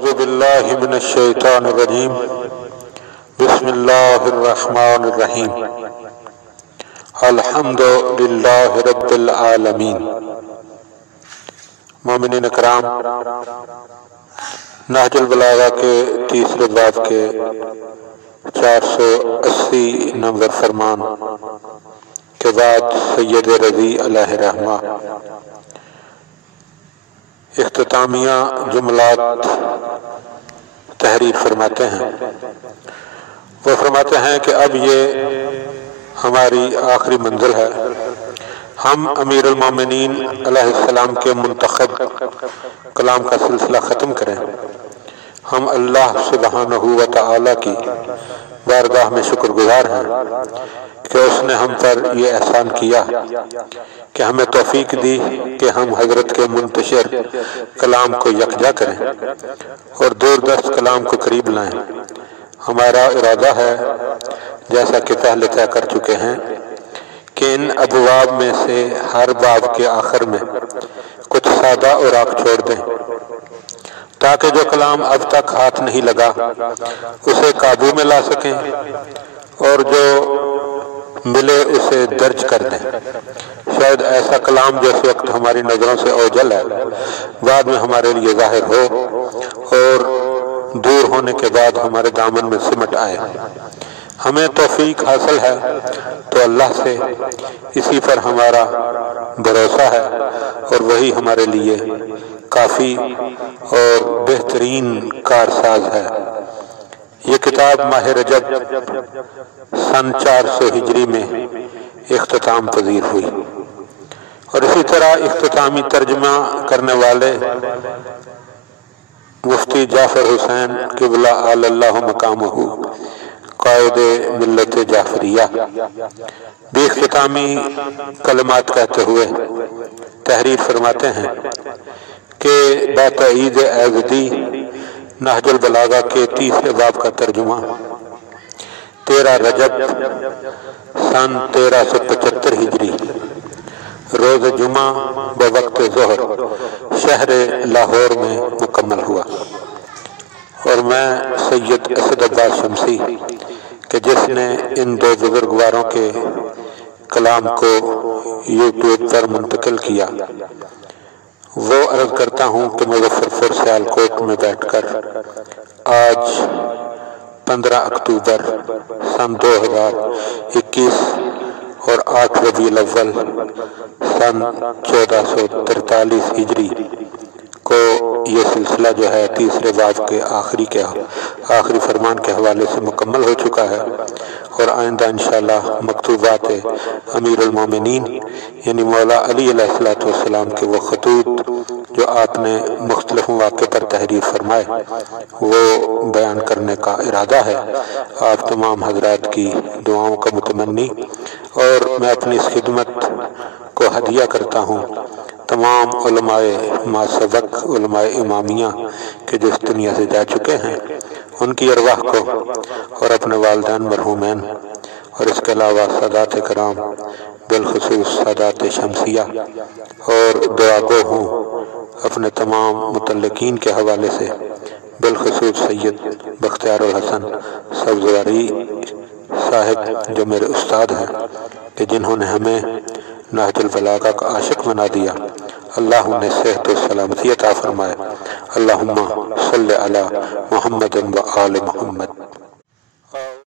اعوذ باللہ من الشیطان الرجیم بسم اللہ الرحمن الرحیم الحمد للہ رب العالمین۔ مومنین اکرام، نہج البلاغہ کے تیسرے باب کے 480 نمبر فرمان کے بعد سید رضی علیہ رحمہ اختتامیہ جملات تحریر فرماتے ہیں۔ وہ فرماتے ہیں کہ اب یہ ہماری آخری منزل ہے، ہم امیر المومنین علیہ السلام کے منتخب کلام کا سلسلہ ختم کریں۔ ہم اللہ سبحانہ و تعالی کی بارگاہ میں شکر گزار ہیں کہ اس نے ہم پر یہ احسان کیا کہ ہمیں توفیق دی کہ ہم حضرت کے منتشر کلام کو یکجا کریں اور دور دست کلام کو قریب لائیں۔ ہمارا ارادہ ہے، جیسا کہ پہلے طے کر چکے ہیں، کہ ان ابواب میں سے ہر باب کے آخر میں کچھ سادہ اوراق چھوڑ دیں تاکہ جو کلام اب تک ہاتھ نہیں لگا اسے قابو میں لا سکیں اور جو ملے اسے درج کر دیں۔ شاید ایسا کلام جو اس وقت ہماری نظروں سے اوجھل ہے بعد میں ہمارے لیے ظاہر ہو اور دور ہونے کے بعد ہمارے دامن میں سمٹ آئے۔ ہمیں توفیق حاصل ہے تو اللہ سے، اسی پر ہمارا بھروسہ ہے اور وہی ہمارے لیے کافی اور بہترین کارساز ہے۔ یہ کتاب ماہ رجب سن 400 ہجری میں اختتام پذیر ہوئی اور اسی طرح اختتامی ترجمہ کرنے والے مفتی جعفر حسین قبلہ آل اللہ مقامہ قائد ملت جعفریہ بھی اختتامی کلمات کہتے ہوئے تحریر فرماتے ہیں کہ بتائید ایزدی نہج البلاغہ کے تیسرے باب کا ترجمہ 13 رجب سن 1375 ہجری روز جمعہ بوقت ظہر شہر لاہور میں مکمل ہوا، اور میں سید اسد عباس شمسی کہ جس نے ان دو بزرگواروں کے کلام کو یوٹیوب پر منتقل کیا، وہ عرض کرتا ہوں کہ مظفرپور سیالکوٹ میں بیٹھ کر آج 15 اکتوبر سن 2021 اور 8 ربیع الاول سن 1443 ہجری کو یہ سلسلہ جو ہے تیسرے باب کے آخری فرمان کے حوالے سے مکمل ہو چکا ہے، اور آئندہ انشاءاللہ مکتوبات امیر المومنین یعنی مولا علی علیہ السلام کے وہ خطوط جو آپ نے مختلف مواقع پر تحریر فرمائے وہ بیان کرنے کا ارادہ ہے۔ آپ تمام حضرات کی دعاؤں کا متمنی، اور میں اپنی اس خدمت کو ہدیہ کرتا ہوں تمام علماء ما سبق، علماء امامیہ کہ جو اس دنیا سے جا چکے ہیں، ان کی ارواح کو، اور اپنے والدین مرحومین، اور اس کے علاوہ سادات کرام بالخصوص سادات شمسیہ، اور دعا گو ہوں اپنے تمام متعلقین کے حوالے سے، بالخصوص سید بختیار الحسن سبزواری صاحب جو میرے استاد ہیں کہ جنہوں نے ہمیں نہج البلاغہ کا عاشق بنا دیا۔ اللہ انہیں صحت و سلامتی عطا فرمائے۔ اللہم صلی علی محمد و آل محمد۔